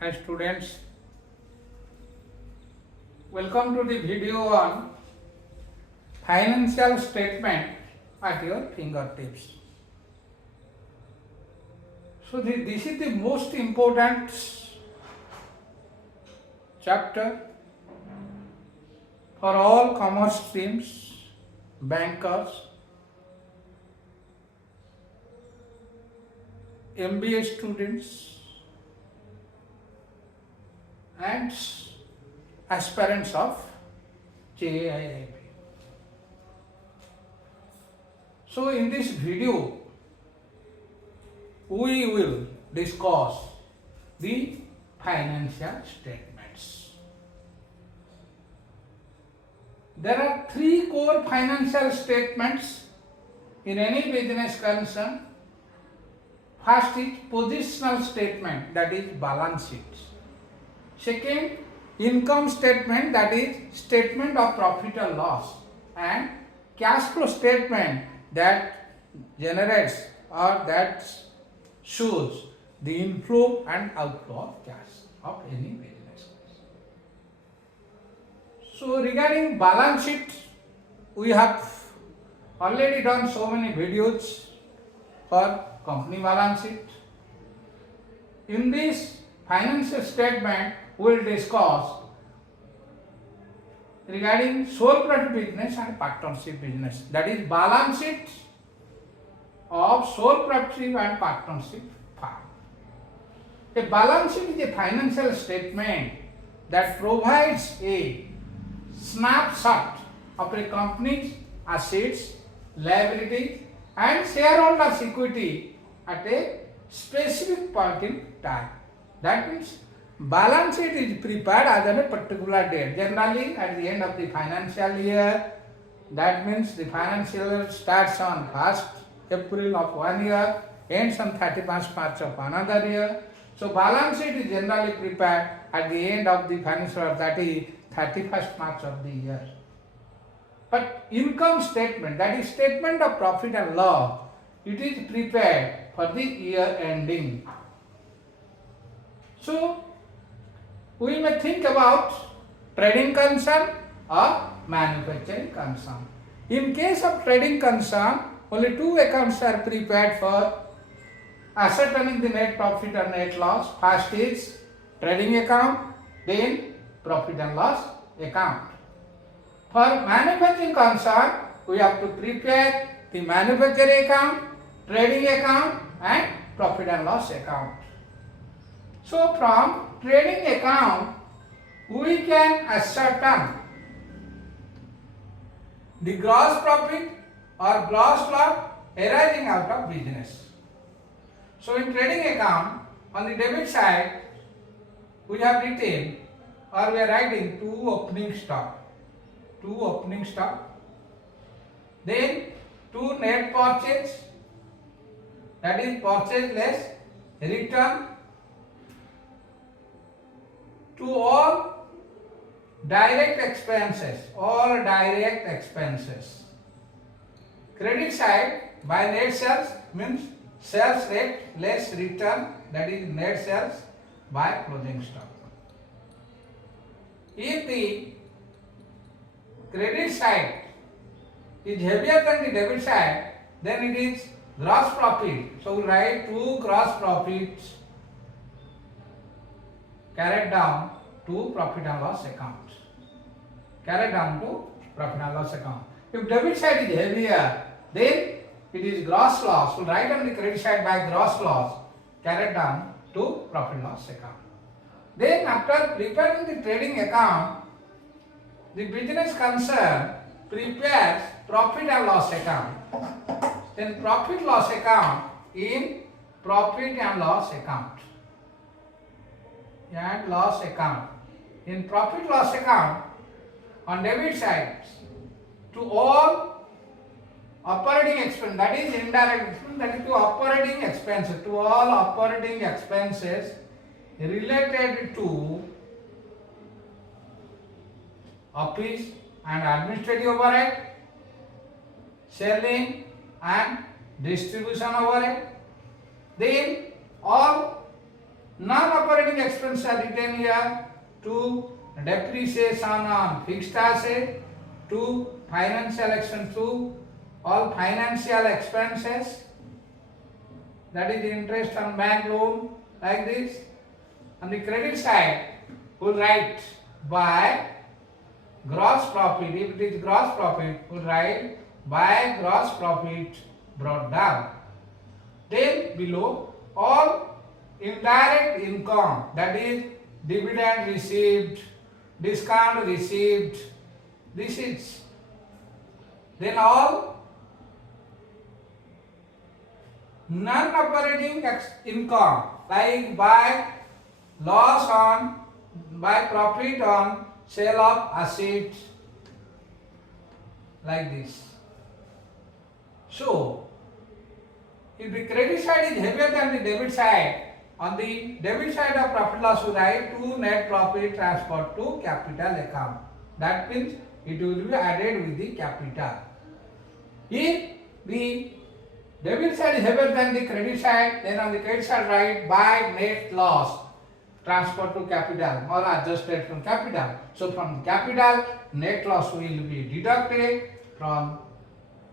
Hi students, welcome to the video on financial statement at your fingertips. So this is the most important chapter for all commerce streams, bankers, MBA students and aspirants of I.e.Balancesheet. So in this video, we will discuss the financial statements. There are three core financial statements in any business concern. First is positional statement, that is balance sheet. Second, income statement, that is statement of profit or loss, and cash flow statement that generates or that shows the inflow and outflow of cash of any business. So regarding balance sheet, we have already done so many videos for company balance sheet. In this financial statement, we will discuss regarding sole proprietor business and partnership business, that is balance sheet of sole proprietorship and partnership firm. A balance sheet is a financial statement that provides a snapshot of a company's assets, liabilities and shareholders' equity at a specific point in time. That means balance sheet is prepared as on a particular date, generally at the end of the financial year. That means the financial year starts on 1st April of one year, ends on 31st March of another year. So balance sheet is generally prepared at the end of the financial year, that is 31st March of the year. But income statement, that is statement of profit and loss, it is prepared for the year ending. So we may think about trading concern or manufacturing concern. In case of trading concern, only two accounts are prepared for ascertaining the net profit or net loss. First is trading account, then profit and loss account. For manufacturing concern, we have to prepare the manufacturing account, trading account and profit and loss account. So from trading account, we can ascertain the gross profit or gross loss arising out of business. So in trading account, on the debit side, we have written or we are writing two opening stock. Then two net purchase, that is purchase less return, to all direct expenses, Credit side by net sales means sales rate less return, that is net sales by closing stock. If the credit side is heavier than the debit side, then it is gross profit. So we write two gross profits carried down to profit and loss account. If debit side is heavier, then it is gross loss. We write on the credit side by gross loss carried down to profit and loss account. Then after preparing the trading account, the business concern prepares profit and loss account. Then profit loss account in profit and loss account. In profit loss account, on debit side, to all operating expense, that is indirect expense, that is to operating expenses, to all operating expenses related to office and administrative overhead, selling and distribution overhead, then all Non-operating expenses are written here. 2. Depreciation on fixed asset. 2. Financial expense. 2. All financial expenses. That is interest on bank loan, like this. On the credit side, we'll write by gross profit. If it is gross profit, we'll write by gross profit brought down. Then below, all indirect income, that is dividend received, discount received, this is. Then all non-operating income, like by loss on, by profit on sale of assets, like this. So, if the credit side is heavier than the debit side, on the debit side of profit loss we write to net profit transferred to capital account. That means it will be added with the capital. If the debit side is heavier than the credit side, then on the credit side write by net loss transferred to capital or adjusted from capital. So from capital, net loss will be deducted. From,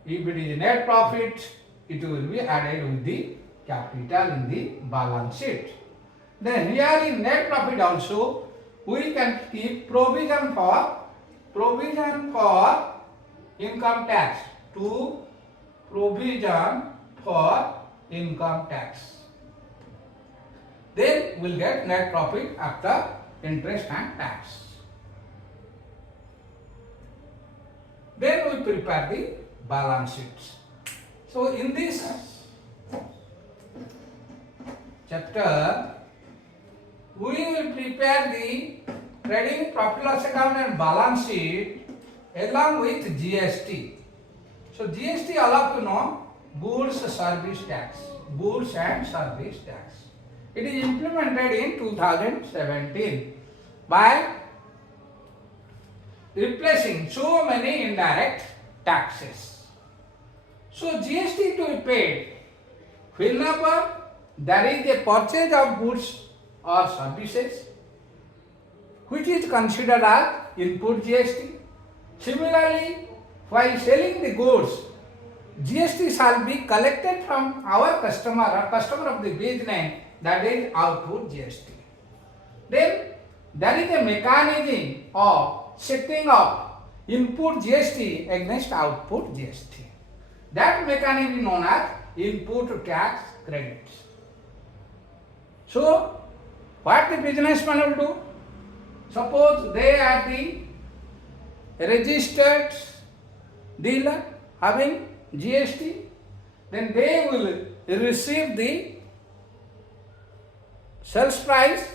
if it is net profit, it will be added with the capital in the balance sheet. Then here in net profit also, we can keep provision for income tax, to provision for income tax. Then we'll get net profit after interest and tax. Then we prepare the balance sheets. So in this chapter, we will prepare the trading profit loss account and balance sheet along with GST. So GST, all of you know, goods service tax, goods and service tax. It is implemented in 2017 by replacing so many indirect taxes. So GST to be paid whenever there is a purchase of goods or services which is considered as input GST. Similarly, while selling the goods, GST shall be collected from our customer or customer of the business, that is output GST. Then there is a mechanism of setting up input GST against output GST. That mechanism is known as input tax credits. So, what the businessman will do? Suppose they are the registered dealer having GST, then they will receive the sales price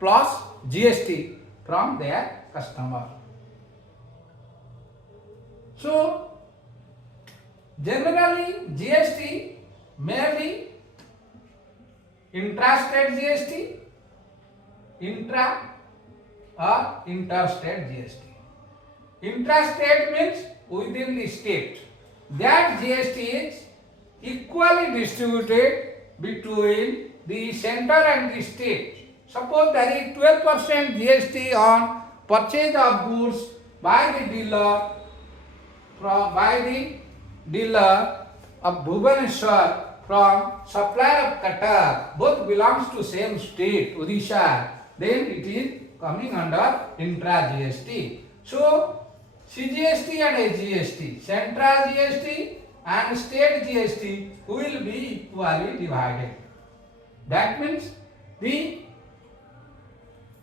plus GST from their customer. So, generally GST may be intrastate GST, intra or interstate GST. Intrastate means within the state. That GST is equally distributed between the center and the state. Suppose there is 12% GST on purchase of goods by the dealer of Bhubaneswar from supplier of Qatar. Both belongs to same state, Odisha. Then it is coming under intra GST. So CGST and SGST, central GST and state GST will be equally divided. That means the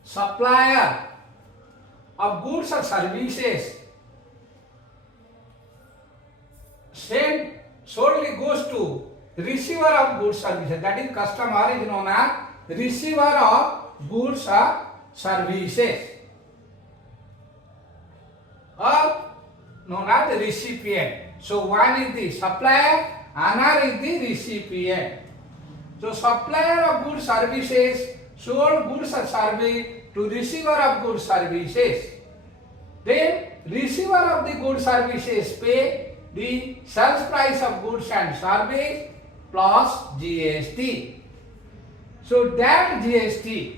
supplier of goods or services solely goes to receiver of goods services, that is customer is known as receiver of goods or services, or known as the recipient. So one is the supplier, another is the recipient. So supplier of goods services sold goods or service to receiver of goods services. Then receiver of the goods services pay the sales price of goods and service plus GST. So that GST,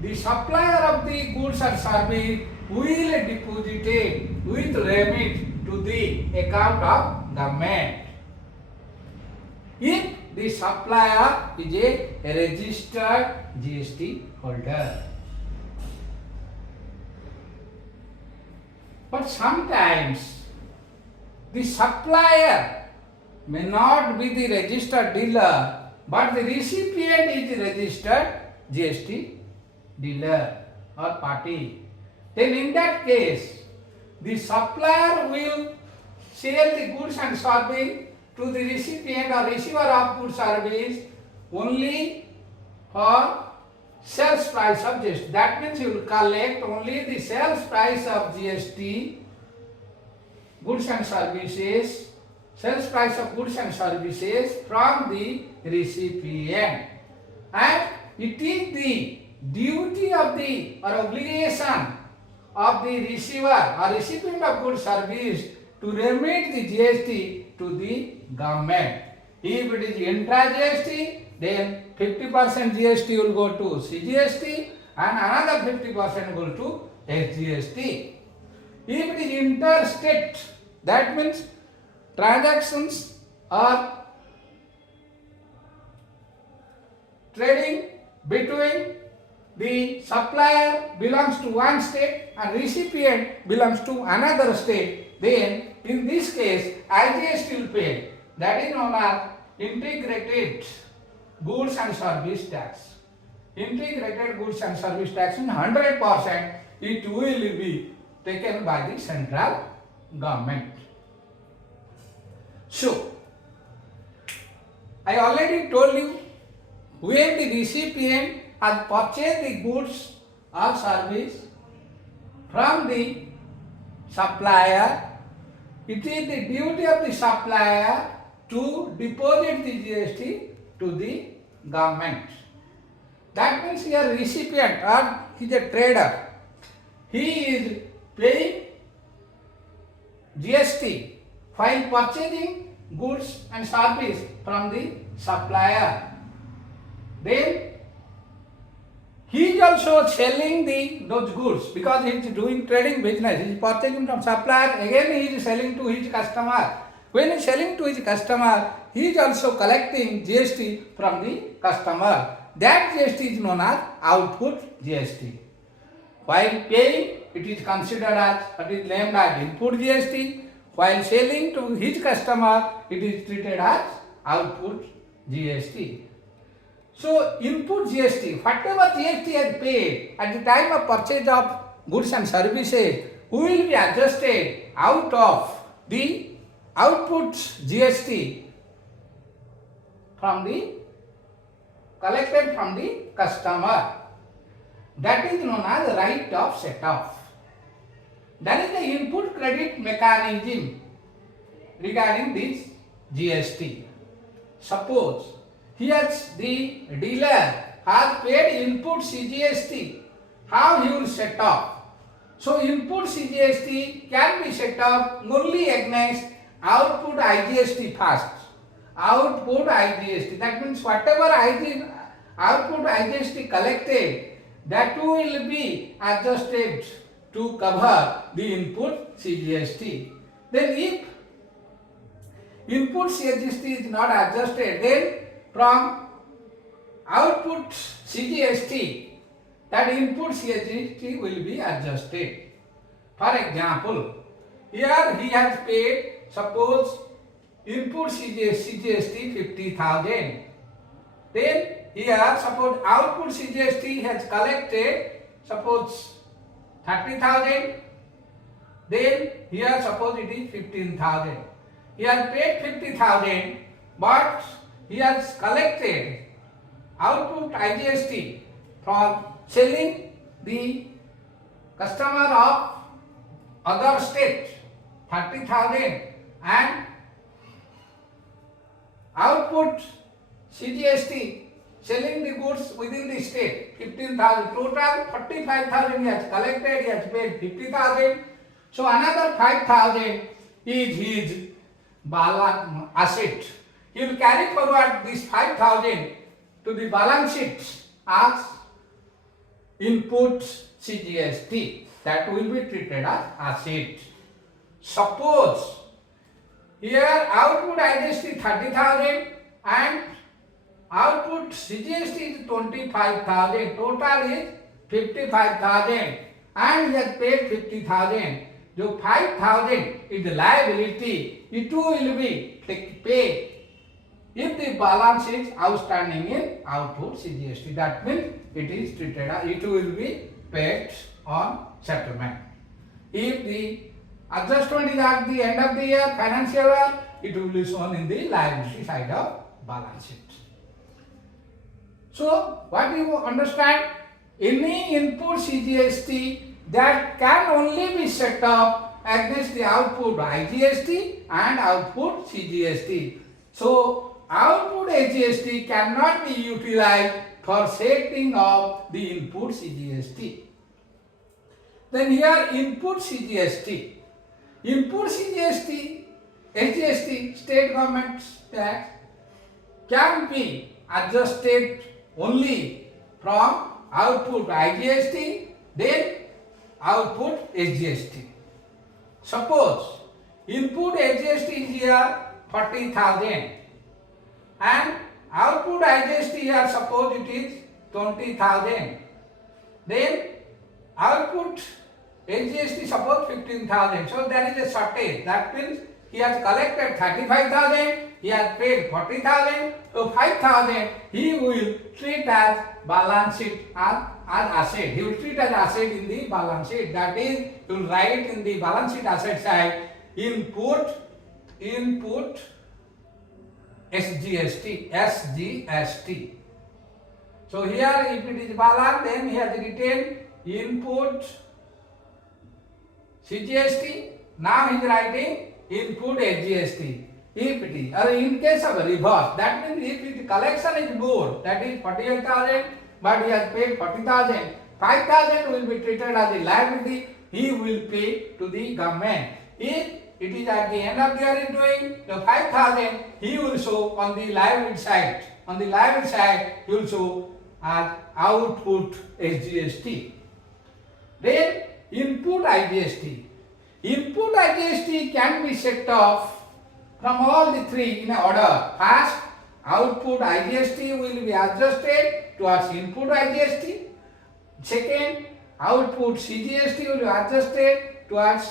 the supplier of the goods or service will deposit it with remit to the account of government. If the supplier is a registered GST holder. But sometimes the supplier may not be the registered dealer, but the recipient is the registered GST dealer or party. Then in that case, the supplier will sell the goods and service to the recipient or receiver of goods service only for sales price of GST. That means you will collect only the sales price of GST, goods and services, sales price of goods and services from the recipient. And it is the duty of the or obligation of the receiver or recipient of goods service to remit the GST to the government. If it is intra GST, then 50% GST will go to CGST and another 50% will to SGST. If it is interstate, that means transactions are trading between the supplier belongs to one state and recipient belongs to another state, then in this case IGST will pay. That is known as integrated goods and service tax. Integrated goods and service tax in 100% it will be taken by the central government. So, I already told you when the recipient has purchased the goods or service from the supplier, it is the duty of the supplier to deposit the GST to the government. That means here recipient or he is a trader. He is paying GST while purchasing goods and service from the supplier. Then he is also selling those goods because he is doing trading business. He is purchasing from supplier, again he is selling to his customer. When he is selling to his customer, he is also collecting GST from the customer. That GST is known as output GST. While paying, it is considered as, it is named as input GST. While selling to his customer, it is treated as output GST. So, input GST, whatever GST has paid at the time of purchase of goods and services will be adjusted out of the output GST from the collected from the customer. That is known as right of set-off. That is the input credit mechanism regarding this GST. Suppose here the dealer has paid input CGST, how he will set off? So input CGST can be set off only against output IGST first. Output IGST, that means whatever output IGST collected, that will be adjusted to cover the input CGST. Then if input CGST is not adjusted, then from output CGST, that input CGST will be adjusted. For example, here he has paid, suppose input CGST 50,000. Then here suppose output CGST has collected, suppose 30,000. Then here suppose it is 15,000. He has paid 50,000, but he has collected output IGST from selling the customer of other state 30,000 and output CGST selling the goods within the state 15,000. Total 45,000 he has collected, he has paid 50,000. So another 5,000 is his balance asset. He will carry forward this 5,000 to the balance sheet as input CGST, that will be treated as asset. Suppose here output IGST 30,000 and output CGST is 25,000, total is 55,000 and he has paid 50,000. So 5,000 is the liability, it will be paid if the balance is outstanding in output CGST. That means it is treated as, it will be paid on settlement. If the adjustment is at the end of the year, financial year, it will be shown in the liability side of balance sheet. So, what you understand? Any input CGST that can only be set up against the output IGST and output CGST. So, output AGST cannot be utilized for setting of the input CGST. Then here input CGST. Input CGST, AGST, state government tax, can be adjusted only from output IGST, then output SGST. Suppose input AGST is here 40,000 and output IGST here suppose it is 20,000. Then output SGST suppose 15,000. So there is a shortage. That means he has collected 35,000, he has paid 40,000, so 5,000 he will treat as balance sheet as asset. He will treat as asset in the balance sheet. That is, he will write in the balance sheet asset side input SGST. So here if it is balance, then he has written input CGST. Now he is writing input SGST. If it is, or in case of reverse, that means if the collection is more, that is 48,000, but he has paid 40,000, 5,000 will be treated as a liability, he will pay to the government. If it is at the end of the year is doing the 5,000, he will show on the liability side. On the liability side, he will show as output SGST. Then input IGST. Input IGST can be set off from all the three in order. First, output IGST will be adjusted towards input IGST. Second, output CGST will be adjusted towards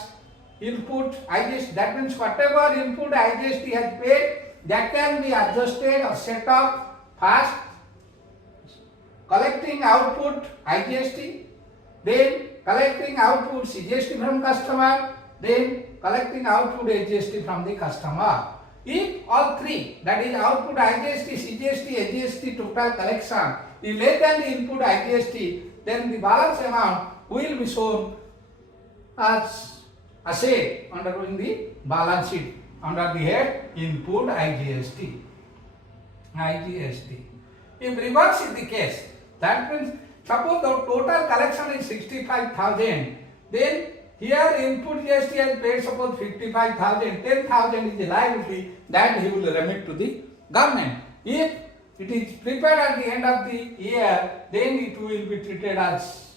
input IGST. That means whatever input IGST has paid, that can be adjusted or set off. First, collecting output IGST, then collecting output CGST from customer, then collecting output AGST from the customer. If all three, that is output IGST, CGST, AGST total collection is less than the input IGST, then the balance amount will be shown as asset under the balance sheet under the head input IGST. If reverse is the case, that means suppose the total collection is 65,000, then here input GST has paid suppose 55,000, 10,000 is the liability that he will remit to the government. If it is prepared at the end of the year, then it will be treated as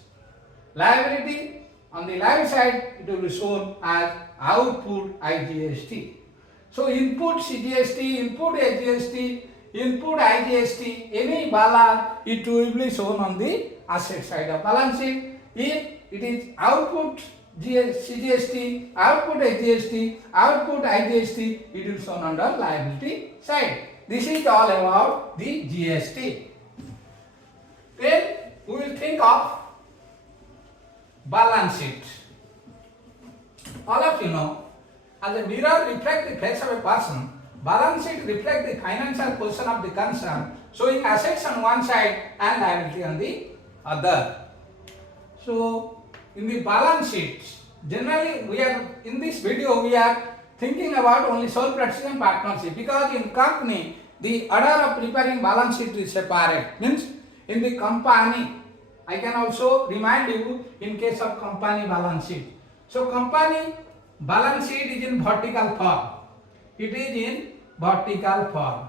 liability. On the liability side, it will be shown as output IGST. So input CGST, input AGST, input IGST, any balance, it will be shown on the asset side of balance sheet. If it is output CGST, output AGST, output IGST, it will be shown under liability side. This is all about the GST. Then we will think of balance sheet. All of you know, as a mirror reflects the face of a person, balance sheet reflects the financial position of the concern, showing assets on one side and liability on the other. So, in the balance sheet, generally we are in this video we are thinking about only sole proprietorship and partnership, because in company the order of preparing balance sheet is separate. Means in the company, I can also remind you in case of company balance sheet. So company balance sheet is in vertical form. It is in vertical form.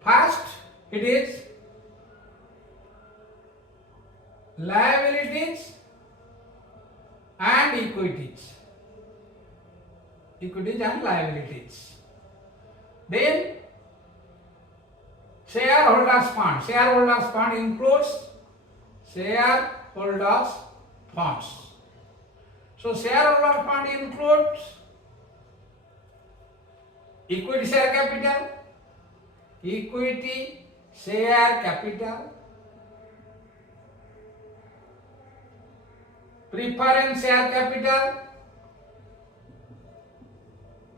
First, it is liabilities and equities. Equities and liabilities. Then shareholders fund. Shareholders fund includes shareholders funds. So shareholder fund includes equity share capital, equity share capital, preference share capital.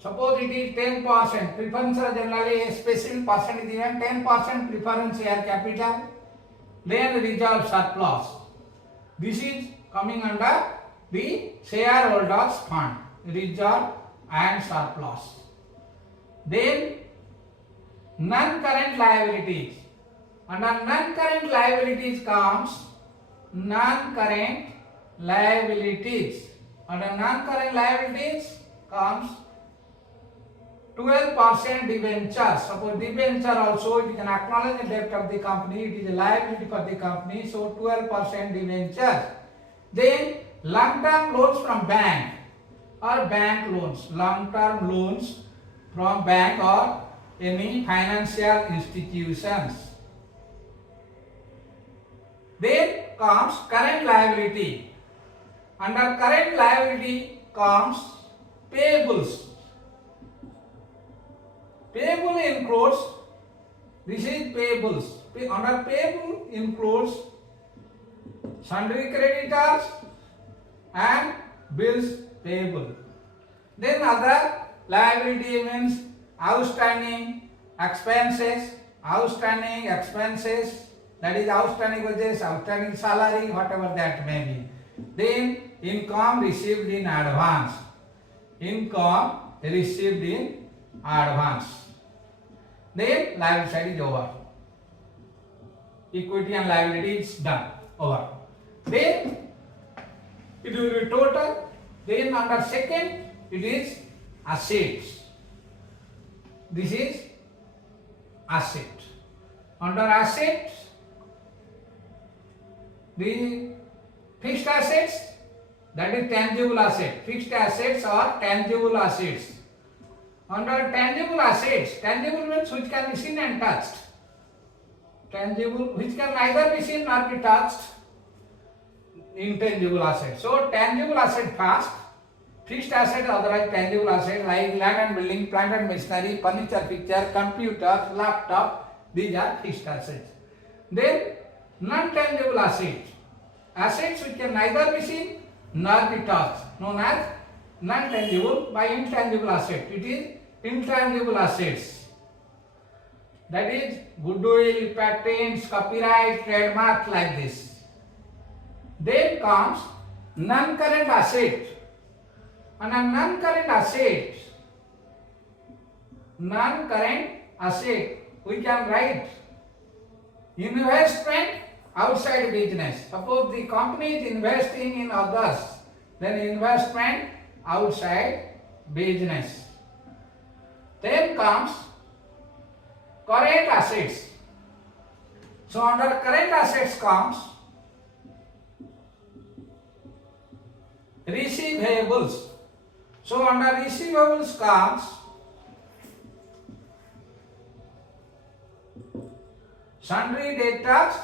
Suppose it is 10%. Preference generally a specific percent is given, 10% preference share capital, then reserve surplus. This is coming under the shareholders fund, reserve and surplus. Then non-current liabilities. Under non-current liabilities comes non-current liabilities. Under non-current liabilities comes 12% debentures. Suppose debenture also it can acknowledge the debt of the company, it is a liability for the company, so 12% debentures. Then long-term loans from bank or bank loans, long-term loans from bank or any financial institutions. Then comes current liability. Under current liability comes payables. Payable includes, this is payables. Under payable includes sundry creditors and bills payable. Then other liability means outstanding expenses, that is outstanding wages, outstanding salary, whatever that may be. Then income received in advance. Income received in advance. Then liability side is over. Equity and liability is done. Over. Then it will be total. Then under second it is assets. This is asset. Under assets, the fixed assets, that is tangible asset. Fixed assets or tangible assets. Under tangible assets, tangible means which can be seen and touched. Tangible, which can neither be seen nor be touched. Intangible asset. So tangible asset first, fixed asset otherwise tangible asset like land and building, plant and machinery, furniture, picture, computer, laptop, these are fixed assets. Then non-tangible assets. Assets which can neither be seen nor be touched, known as non-tangible. By intangible asset, it is intangible assets. That is goodwill, patents, copyright, trademark, like this. Then comes non-current asset. And a non-current asset, we can write investment outside business. Suppose the company is investing in others, then investment outside business. Then comes current assets. So under current assets comes receivables. So under receivables comes sundry debtors,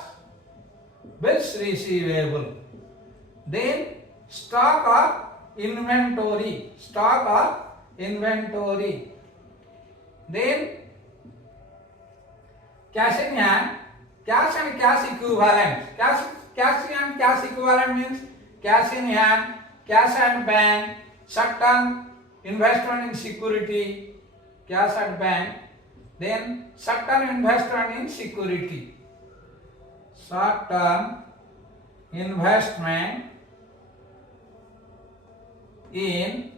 bills receivable. Then stock or inventory. Then cash in hand, cash and cash equivalent. Cash and cash equivalent means cash in hand, cash at bank, short-term investment in security, cash at bank, then short-term investment in security. Short-term investment in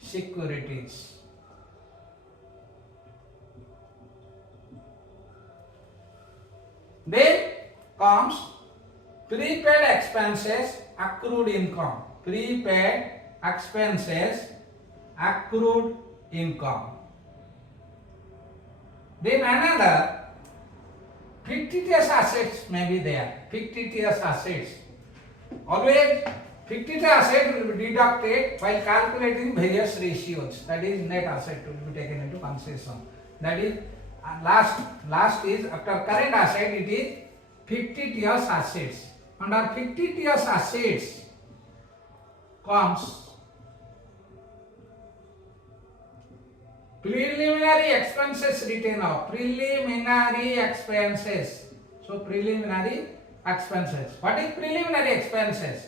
securities. Then comes prepaid expenses, accrued income. Prepaid expenses, accrued income. Then another fictitious assets may be there. Fictitious assets. Always fixed asset will be deducted while calculating various ratios. That is net asset will be taken into consideration. That is last is after current asset it is fictitious assets. Under fictitious assets comes preliminary expenses written off. Preliminary expenses. So preliminary expenses. What is preliminary expenses?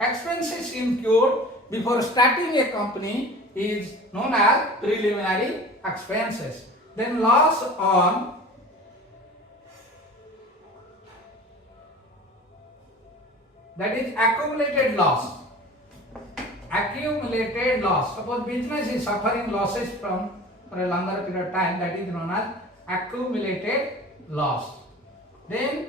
Expenses incurred before starting a company is known as preliminary expenses. Then loss on that is accumulated loss. Accumulated loss. Suppose business is suffering losses for a longer period of time, that is known as accumulated loss. Then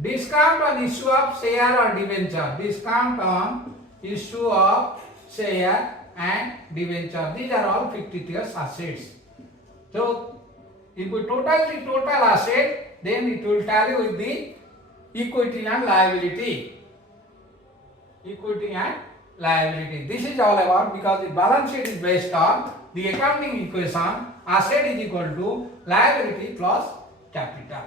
discount on issue of share or debenture. Discount on issue of share and debenture. These are all fictitious assets. So if we total the total asset, then it will tally with the equity and liability. Equity and liability. This is all about, because the balance sheet is based on the accounting equation asset is equal to liability plus capital.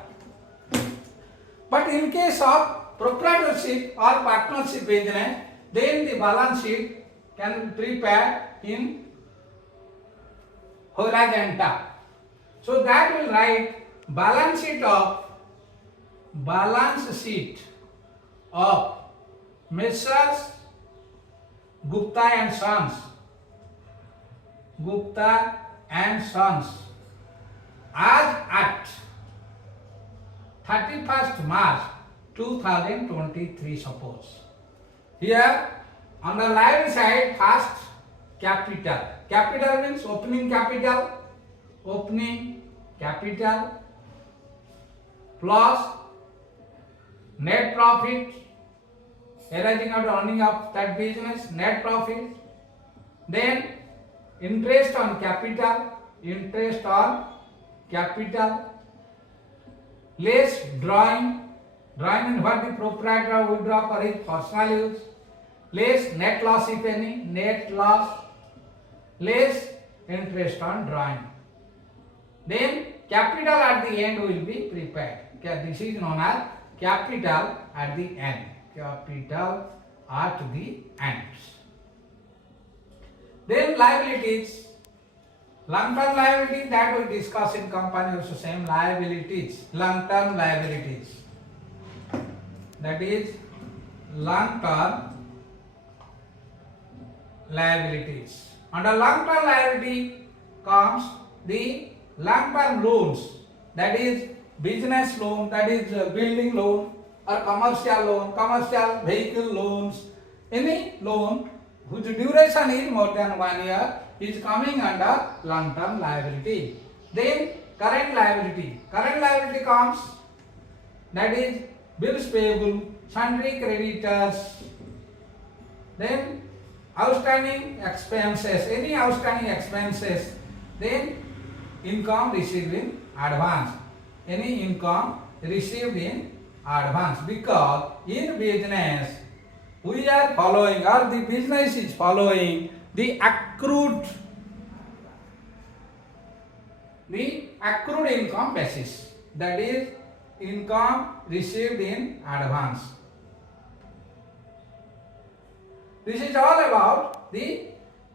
But in case of proprietorship or partnership business, then the balance sheet can be prepared in horizontal. So that will write balance sheet of Messrs. Gupta and Sons. Gupta and Sons as at 31st March 2023 suppose. Here on the liability side, first capital. Capital means opening capital. Opening capital plus net profit arising out of running of that business, net profit. Then interest on capital. Interest on capital less drawing. Drawing means what the proprietor would draw for his personal use. Less net loss if any. Net loss less interest on drawing. Then capital at the end will be prepared. This is known as capital at the end. Capital at the end. Then liabilities. Long-term liabilities that we discuss in company also same liabilities. Long-term liabilities. That is long-term liabilities. Under long-term liability comes the long-term loans. That is business loan. That is building loan or commercial loan, commercial vehicle loans. Any loan whose duration is more than 1 year is coming under long-term liability. Then current liability. Current liability comes, that is bills payable, sundry creditors, then outstanding expenses, any outstanding expenses, then income received in advance, any income received in advance, because in business we are following, or the business is following the accrued income basis, that is income received in advance. This is all about the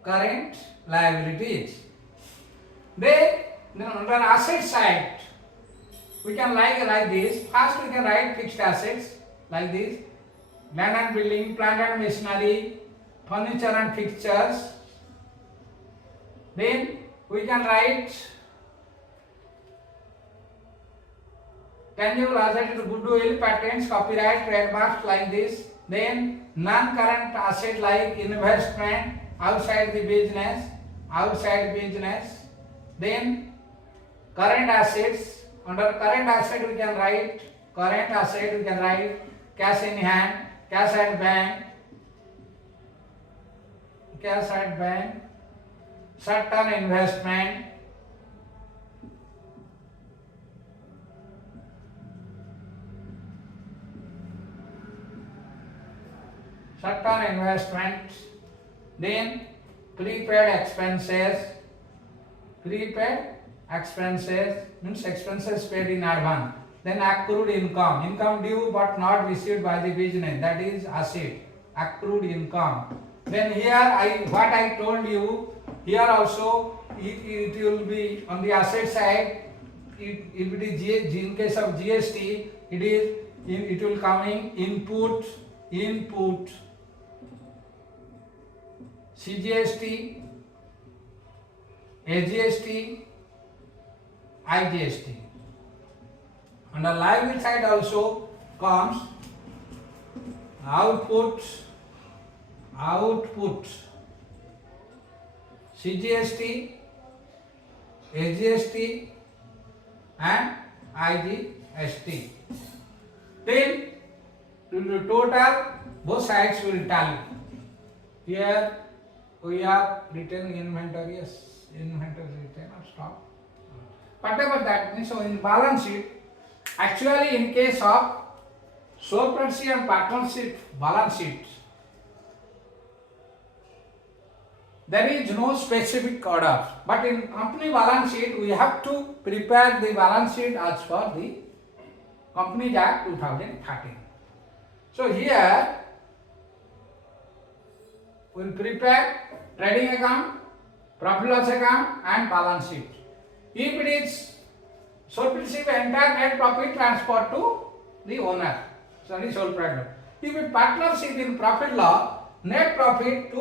current liabilities. Then under asset side, we can like this. First we can write fixed assets like this: land and building, plant and machinery, furniture and fixtures. Then we can write tangible asset is goodwill, patents, copyright, trademarks like this. Then non-current asset like investment outside the business, Then current assets. Under current asset we can write cash in hand, cash at bank, short-term investment, certain investment, then prepaid expenses. Prepaid expenses means expenses paid in advance. Then accrued income, income due but not received by the business, that is asset, accrued income. Then here what I told you, here also it will be on the asset side. If it is in case of GST, it will coming input, CGST, AGST, IGST. On the liability side also comes output, CGST, AGST and IGST. Then the total both sides will tally. Here we have written inventory, yes, inventory written of stock. Whatever that means, so in balance sheet, actually in case of sole proprietorship and partnership balance sheet, there is no specific order. But in company balance sheet, we have to prepare the balance sheet as per the Companies Act 2013. So here we will prepare trading account, profit loss account and balance sheet. If it is sole proprietorship, entire net profit transferred to the owner, sorry, sole proprietor. If it partnership in profit loss, net profit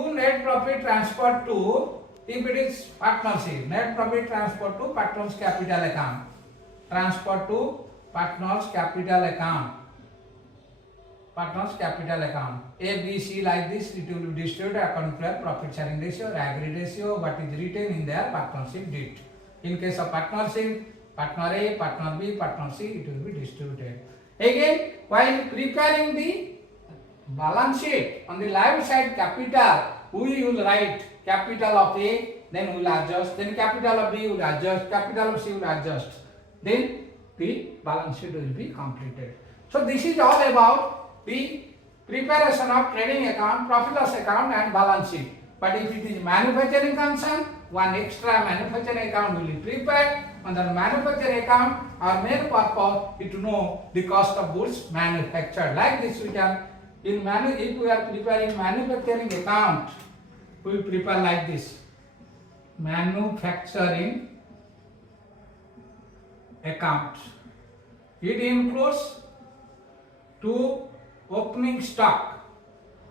transferred to, if it is partnership, net profit transferred to partner's capital account, A, B, C like this, it will be distributed according to profit sharing ratio, agreed ratio, what is written in their partnership deed. In case of partnership, partner A, partner B, partner C, it will be distributed. Again, while preparing the balance sheet, on the liability side capital, we will write capital of A, then we will adjust, then capital of B will adjust, capital of C will adjust. Then the balance sheet will be completed. So this is all about the preparation of trading account, profit loss account and balance sheet. But if it is manufacturing concern, one extra manufacturing account will be prepared. Under manufacturing account, our main purpose is to know the cost of goods manufactured. Like this we can, if we are preparing manufacturing account, we prepare like this. Manufacturing account. It includes to opening stock.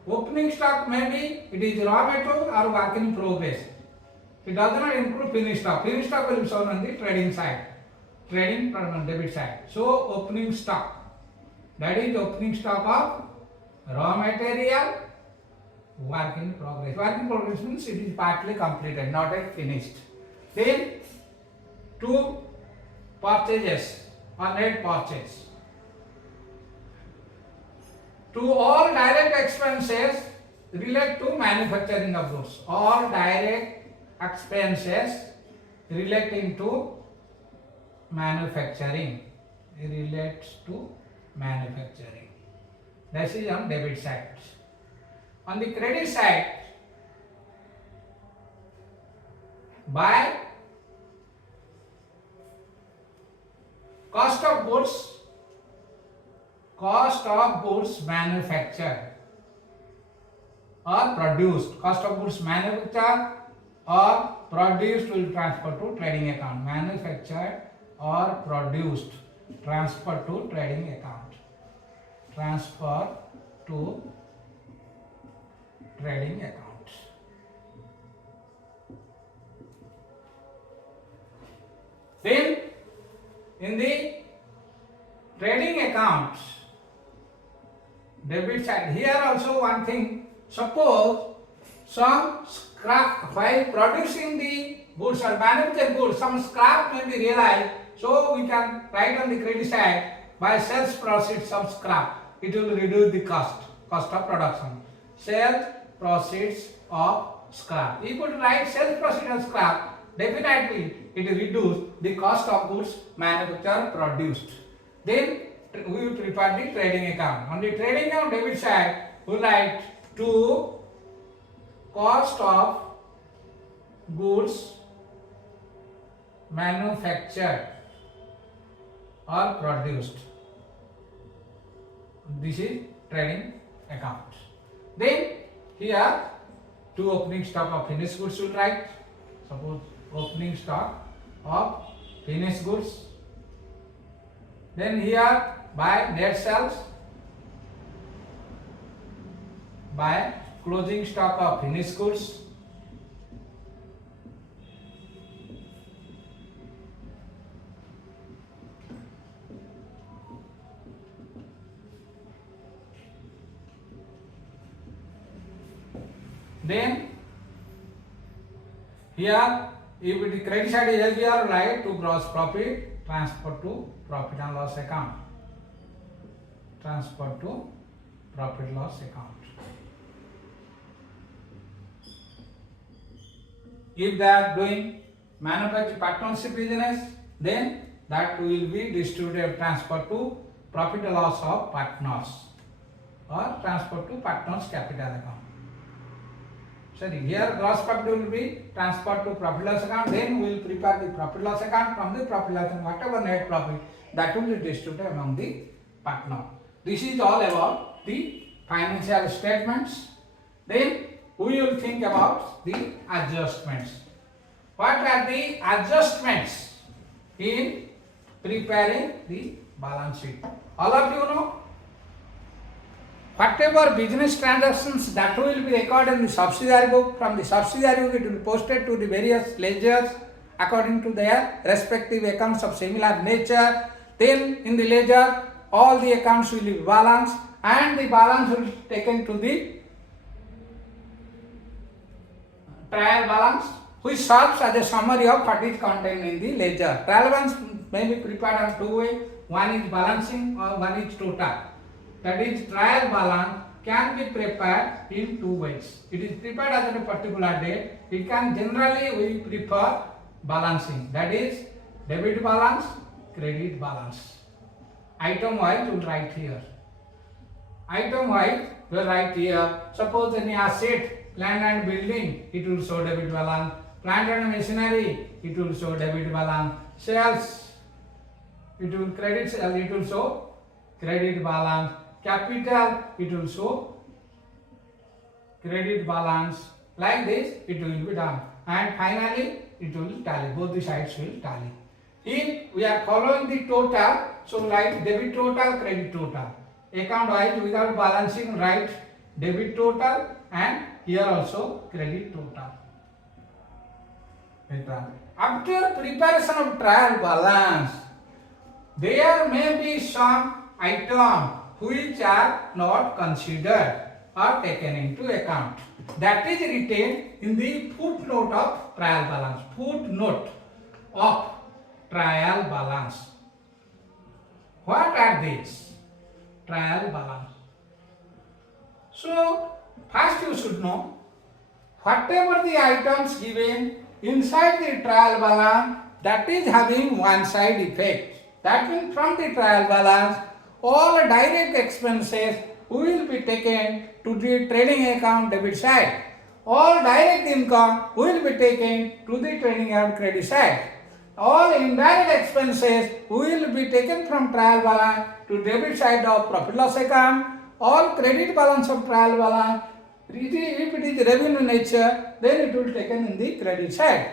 Opening stock maybe it is raw material or work in progress. It does not include finished stock. Finished stock will be shown on the trading side, trading debit side. So opening stock, that is opening stock of raw material, work in progress. Work in progress means it is partly completed, not yet finished. Then two purchases or net purchase. To all direct expenses relate to manufacturing of goods. All direct expenses relating to manufacturing, relates to manufacturing. This is on debit side. On the credit side, by cost of goods manufactured or produced. Cost of goods manufactured or produced will transfer to trading account. Manufactured or produced, transfer to trading account. Transfer to trading account. Then in the trading account, debit side, here also one thing, suppose some scrap, while producing the goods or manufactured goods, some scrap may be realized, so we can write on the credit side, by sales proceeds of scrap, it will reduce the cost of production. Sales proceeds of scrap. If you write sales proceeds of scrap, definitely it will reduce the cost of goods manufactured produced. Then we will prepare the trading account. On the trading account debit side, we write to cost of goods manufactured or produced. This is trading account. Then here to opening stock of finished goods will write. Suppose opening stock of finished goods. Then here by net sales, by closing stock of finished goods. Then here if the credit side is as we are right to gross profit, transfer to profit and loss account. Transfer to profit loss account. If they are doing manufacturing partnership business, then that will be distributed transfer to profit and loss of partners or transfer to partners capital account. Sorry, here gross profit will be transferred to profit loss account. Then we will prepare the profit loss account. From the profit loss account, whatever net profit that will be distributed among the partner. This is all about the financial statements. Then we will think about the adjustments. What are the adjustments in preparing the balance sheet? All of you know. Whatever business transactions that will be recorded in the subsidiary book, from the subsidiary book it will be posted to the various ledgers according to their respective accounts of similar nature. Then in the ledger all the accounts will be balanced and the balance will be taken to the trial balance, which serves as a summary of what is contained in the ledger. Trial balance may be prepared on two ways. One is balancing or one is total. That is, trial balance can be prepared in two ways. It is prepared at a particular date. It can generally we prefer balancing. That is, debit balance, credit balance. Item wise we will write here. Item wise we will write here. Suppose any asset, land and building, it will show debit balance. Plant and machinery, it will show debit balance. Sales, it will credit sales, it will show credit balance. Capital, it will show credit balance. Like this it will be done, and finally it will tally. Both the sides will tally. If we are following the total, so write debit total, credit total. Account wise without balancing, write debit total and here also credit total. After preparation of trial balance, there may be some items which are not considered or taken into account. That is written in the footnote of trial balance. Footnote of trial balance. What are these? Trial balance. So, first you should know, whatever the items given inside the trial balance, that is having one side effect. That means from the trial balance, all direct expenses will be taken to the trading account debit side. All direct income will be taken to the trading account credit side. All indirect expenses will be taken from trial balance to debit side of profit loss account. All credit balance of trial balance, if it is revenue nature, then it will be taken in the credit side.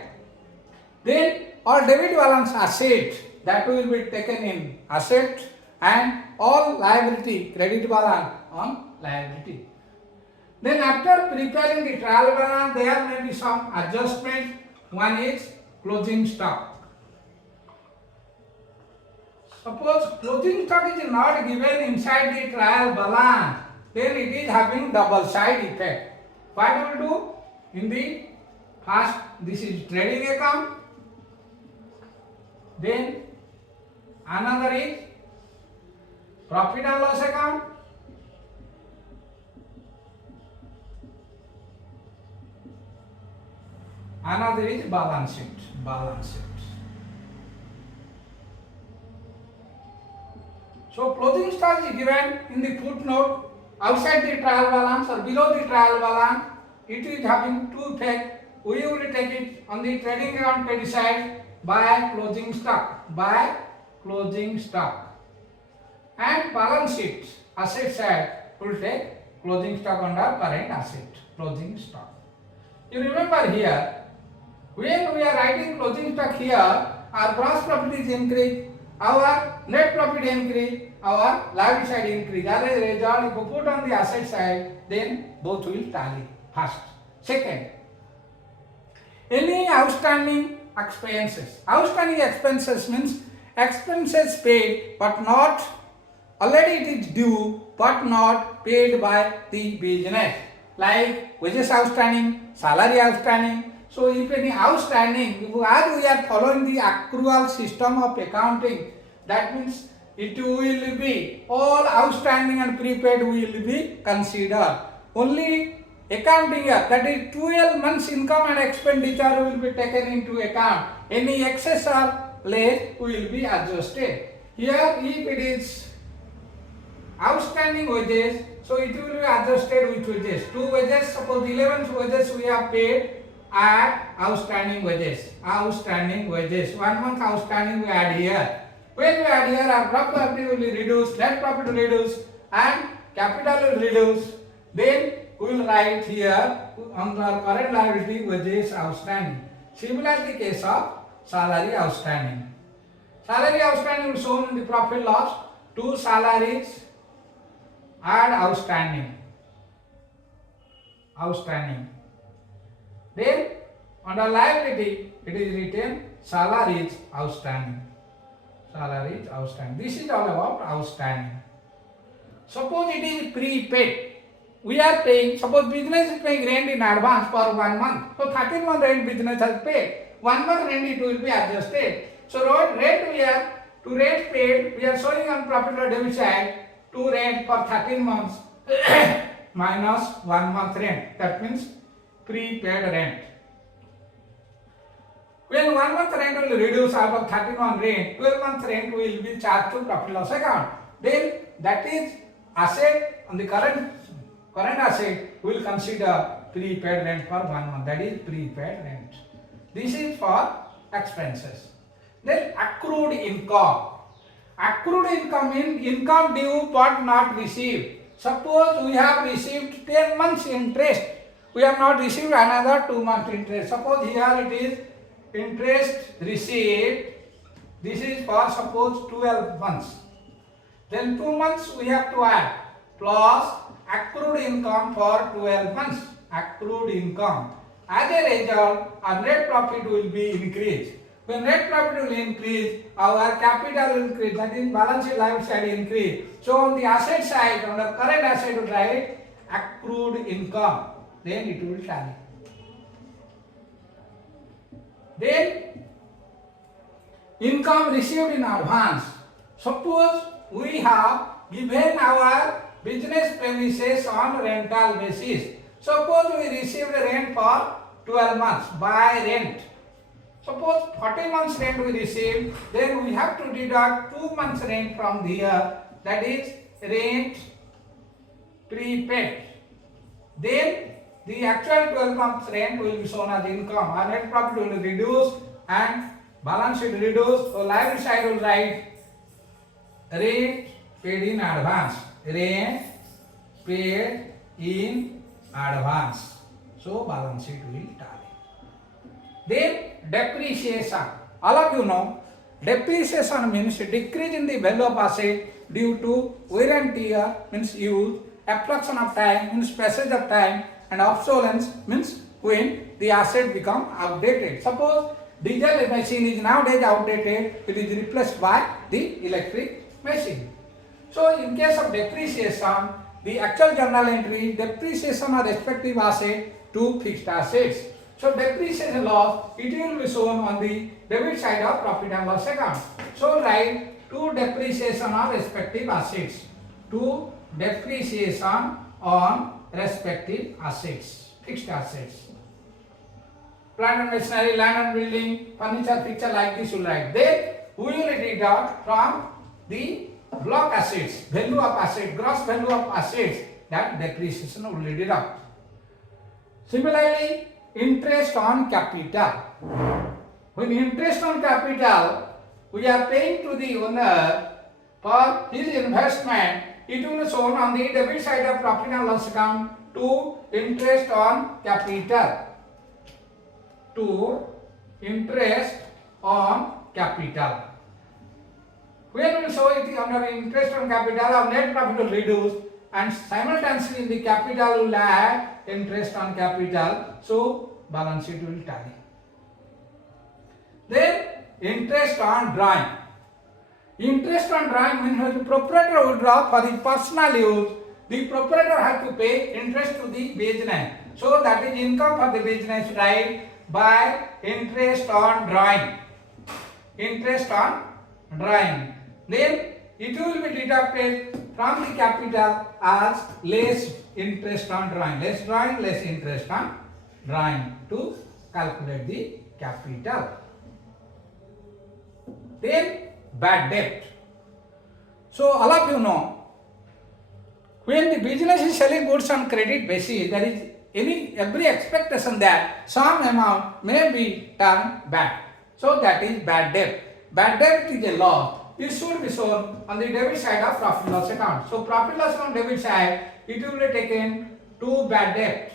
Then all debit balance asset, that will be taken in asset, and all liability, credit balance on liability. Then after preparing the trial balance, there may be some adjustment. One is closing stock. Suppose closing stock is not given inside the trial balance, then it is having double side effect. What we will do? In the first, this is trading account. Then another is profit and loss account. Another is balance sheet. Balance sheet. So closing stock is given in the footnote outside the trial balance or below the trial balance, it is having two effects. We will take it on the trading account credit side by closing stock, and balance sheet asset side will take closing stock under current asset, closing stock. You remember here, when we are writing closing stock here, our gross profit is increased, our net profit increase, our liability side increase. As a result, if you put on the asset side, then both will tally first. Second, any outstanding expenses. Outstanding expenses means expenses paid but not, already it is due but not paid by the business. Like wages outstanding, salary outstanding. So if any outstanding, as we are following the accrual system of accounting, that means it will be all outstanding and prepaid will be considered. Only accounting year, that is 12 months income and expenditure will be taken into account. Any excess or less will be adjusted. Here if it is outstanding wages, so it will be adjusted with wages. 2 wages, suppose 11 wages we have paid, add outstanding wages. 1 month outstanding we add here. When we add here, our gross profit will be reduced, net profit will reduce, and capital will reduce. Then we will write here on the current liability wages outstanding. Similar the case of salary outstanding. Salary outstanding is shown in the profit loss. 2 salaries, add outstanding. Then under liability it is written salaries outstanding. This is all about outstanding. Suppose it is prepaid. We are paying, suppose business is paying rent in advance for 1 month. So 13 month rent business has paid. 1 month rent it will be adjusted. So rent paid, we are showing on profit or debit side to rent for 13 months minus 1 month rent. That means prepaid rent. When 1 month rent will reduce out of 13 month rent, 12 month rent will be charged to profit loss account. Then that is asset on the current asset, we will consider prepaid rent for 1 month. That is prepaid rent. This is for expenses. Then accrued income. Accrued income means income due but not received. Suppose we have received 10 months interest. We have not received another 2 months interest. Suppose here it is interest received. This is for suppose 12 months. Then 2 months we have to add plus accrued income for 12 months. Accrued income. As a result, our net profit will be increased. When net profit will increase, our capital will increase. That is balance sheet liability side increase. So on the asset side, on the current asset, we write accrued income. Then it will tally. Then income received in advance. Suppose we have given our business premises on rental basis. Suppose we received rent for 12 months by rent. Suppose 40 months rent we received, then we have to deduct 2 months rent from here. That is rent prepaid. Then the actual 12 months rent will be shown as income. Our net profit will reduce and balance sheet reduce. So liability side will write rent paid in advance. Rent paid in advance. So balance sheet will tally. Then depreciation. All of you know, depreciation means decrease in the value of asset due to wear and tear, means use, abstraction of time means passage of time, and obsolescence means when the asset become outdated. Suppose diesel machine is nowadays outdated, it is replaced by the electric machine. So in case of depreciation, the actual journal entry depreciation of respective asset to fixed assets. So depreciation loss, it will be shown on the debit side of profit and loss account. So write to depreciation on respective assets. To depreciation on respective assets, fixed assets. Plant and machinery, land and building, furniture, fixture, like this will write. Then we will deduct from the block assets, value of assets, gross value of assets, that depreciation will be deducted. Similarly, interest on capital. When interest on capital we are paying to the owner for his investment, it will be shown on the debit side of profit and loss account to interest on capital. To interest on capital. When we show it under interest on capital, our net profit will reduce and simultaneously in the capital will add interest on capital. So balance sheet will tally. Then interest on drawing. Interest on drawing means the proprietor will draw for the personal use. The proprietor has to pay interest to the business. So that is income for the business, right? By interest on drawing. Interest on drawing. Then it will be deducted from the capital as less interest on drawing. Less drawing, less interest on drawing to calculate the capital. Then bad debt. So all of you know, when the business is selling goods on credit basis, there is every expectation that some amount may be turned back. So that is bad debt. Bad debt is a loss. It should be shown on the debit side of profit loss account. So profit loss on debit side, it will be taken to bad debt.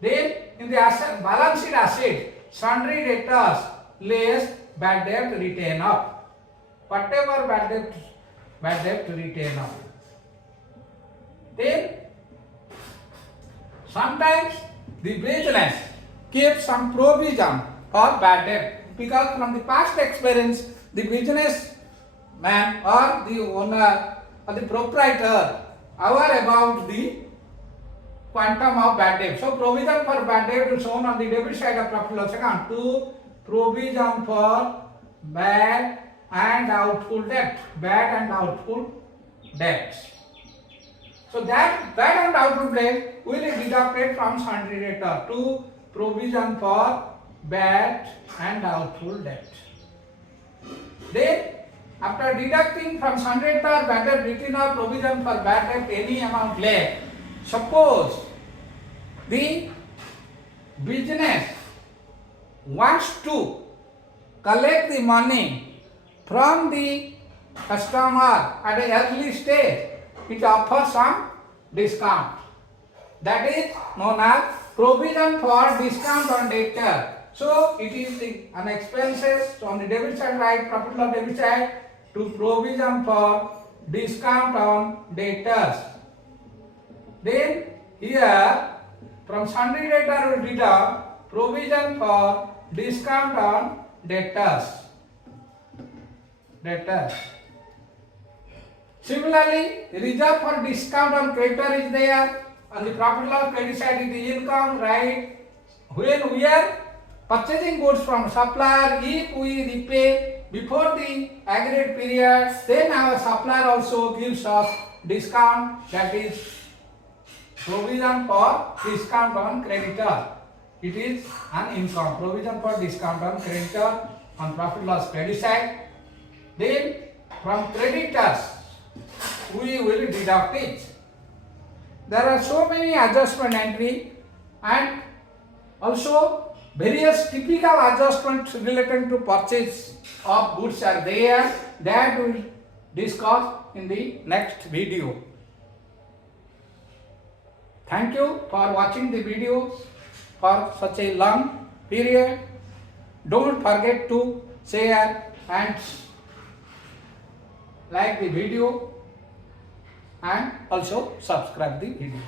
Then in the balance sheet asset, sundry debtors less bad debt written off. Whatever bad debt written off. Then sometimes the business keeps some provision for bad debt because from the past experience the business man or the owner or the proprietor aware about the quantum of bad debt. So provision for bad debt is shown on the debit side of profit loss account to provision for bad and doubtful debt. Bad and doubtful debts. So that bad and doubtful debt will be deducted from sundry debtor to provision for bad and doubtful debt. Then after deducting from sundry debtor bad debt written off, provision for bad debt any amount left. Suppose the business wants to collect the money from the customer at an early stage, it offers some discount. That is known as provision for discount on debtor. So it is the an expenses on the debit side, right? Profit loss debit side to provision for discount on debtors. Then here from sundry debtor will deduct provision for discount on debtors. Similarly, reserve for discount on creditor is there. On the profit loss credit side it is income, right? When we are purchasing goods from supplier, if we repay before the agreed period, then our supplier also gives us discount, that is provision for discount on creditor. It is an income. Provision for discount on creditor on profit loss credit side. Then from creditors we will deduct it. There are so many adjustment entry and also various typical adjustments related to purchase of goods are there that we will discuss in the next video. Thank you for watching the video for such a long period. Don't forget to share and like the video and also subscribe the video.